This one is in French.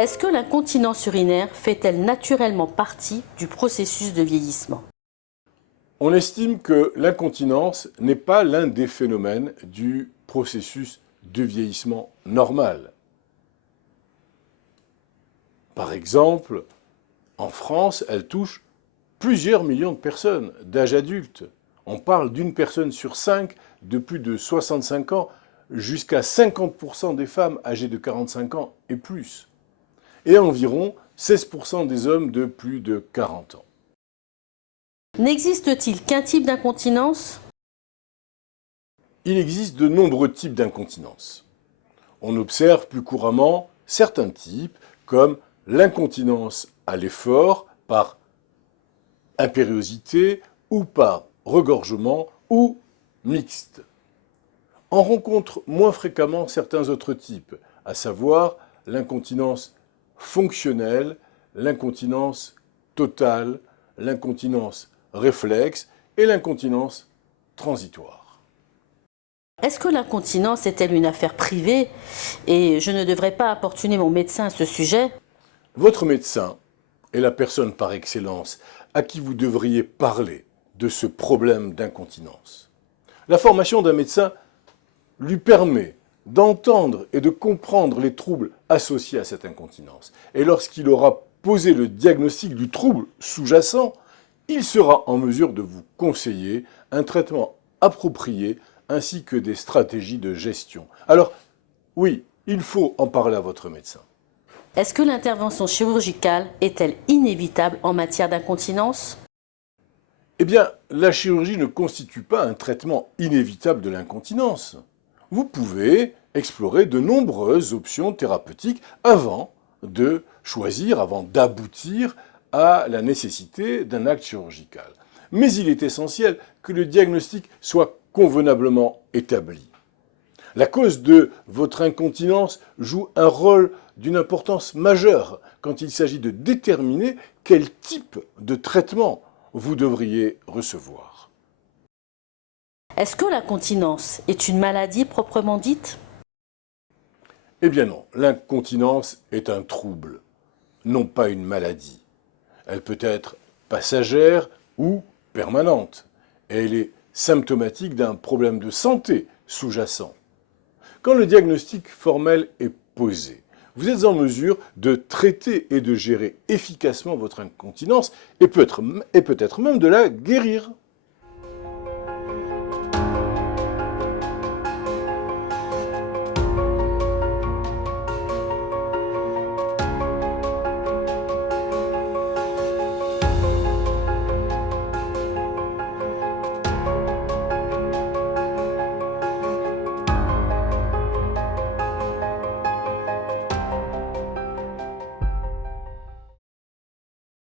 Est-ce que l'incontinence urinaire fait-elle naturellement partie du processus de vieillissement? On estime que l'incontinence n'est pas l'un des phénomènes du processus de vieillissement normal. Par exemple, en France, elle touche plusieurs millions de personnes d'âge adulte. On parle d'une personne sur 5 de plus de 65 ans, jusqu'à 50% des femmes âgées de 45 ans et plus, et environ 16% des hommes de plus de 40 ans. N'existe-t-il qu'un type d'incontinence? Il existe de nombreux types d'incontinence. On observe plus couramment certains types, comme l'incontinence à l'effort par impériosité ou par regorgement ou mixte. On rencontre moins fréquemment certains autres types, à savoir l'incontinence fonctionnelle, l'incontinence totale, l'incontinence réflexe et l'incontinence transitoire. Est-ce que l'incontinence est-elle une affaire privée et je ne devrais pas importuner mon médecin à ce sujet? Votre médecin est la personne par excellence à qui vous devriez parler de ce problème d'incontinence. La formation d'un médecin lui permet d'entendre et de comprendre les troubles associés à cette incontinence. Et lorsqu'il aura posé le diagnostic du trouble sous-jacent, il sera en mesure de vous conseiller un traitement approprié ainsi que des stratégies de gestion. Alors, oui, il faut en parler à votre médecin. Est-ce que l'intervention chirurgicale est-elle inévitable en matière d'incontinence? Eh bien, la chirurgie ne constitue pas un traitement inévitable de l'incontinence. Vous pouvez explorer de nombreuses options thérapeutiques avant de choisir, avant d'aboutir à la nécessité d'un acte chirurgical. Mais il est essentiel que le diagnostic soit convenablement établi. La cause de votre incontinence joue un rôle d'une importance majeure quand il s'agit de déterminer quel type de traitement vous devriez recevoir. Est-ce que l'incontinence est une maladie proprement dite? Eh bien non, l'incontinence est un trouble, non pas une maladie. Elle peut être passagère ou permanente, et elle est symptomatique d'un problème de santé sous-jacent. Quand le diagnostic formel est posé, vous êtes en mesure de traiter et de gérer efficacement votre incontinence et peut-être même de la guérir.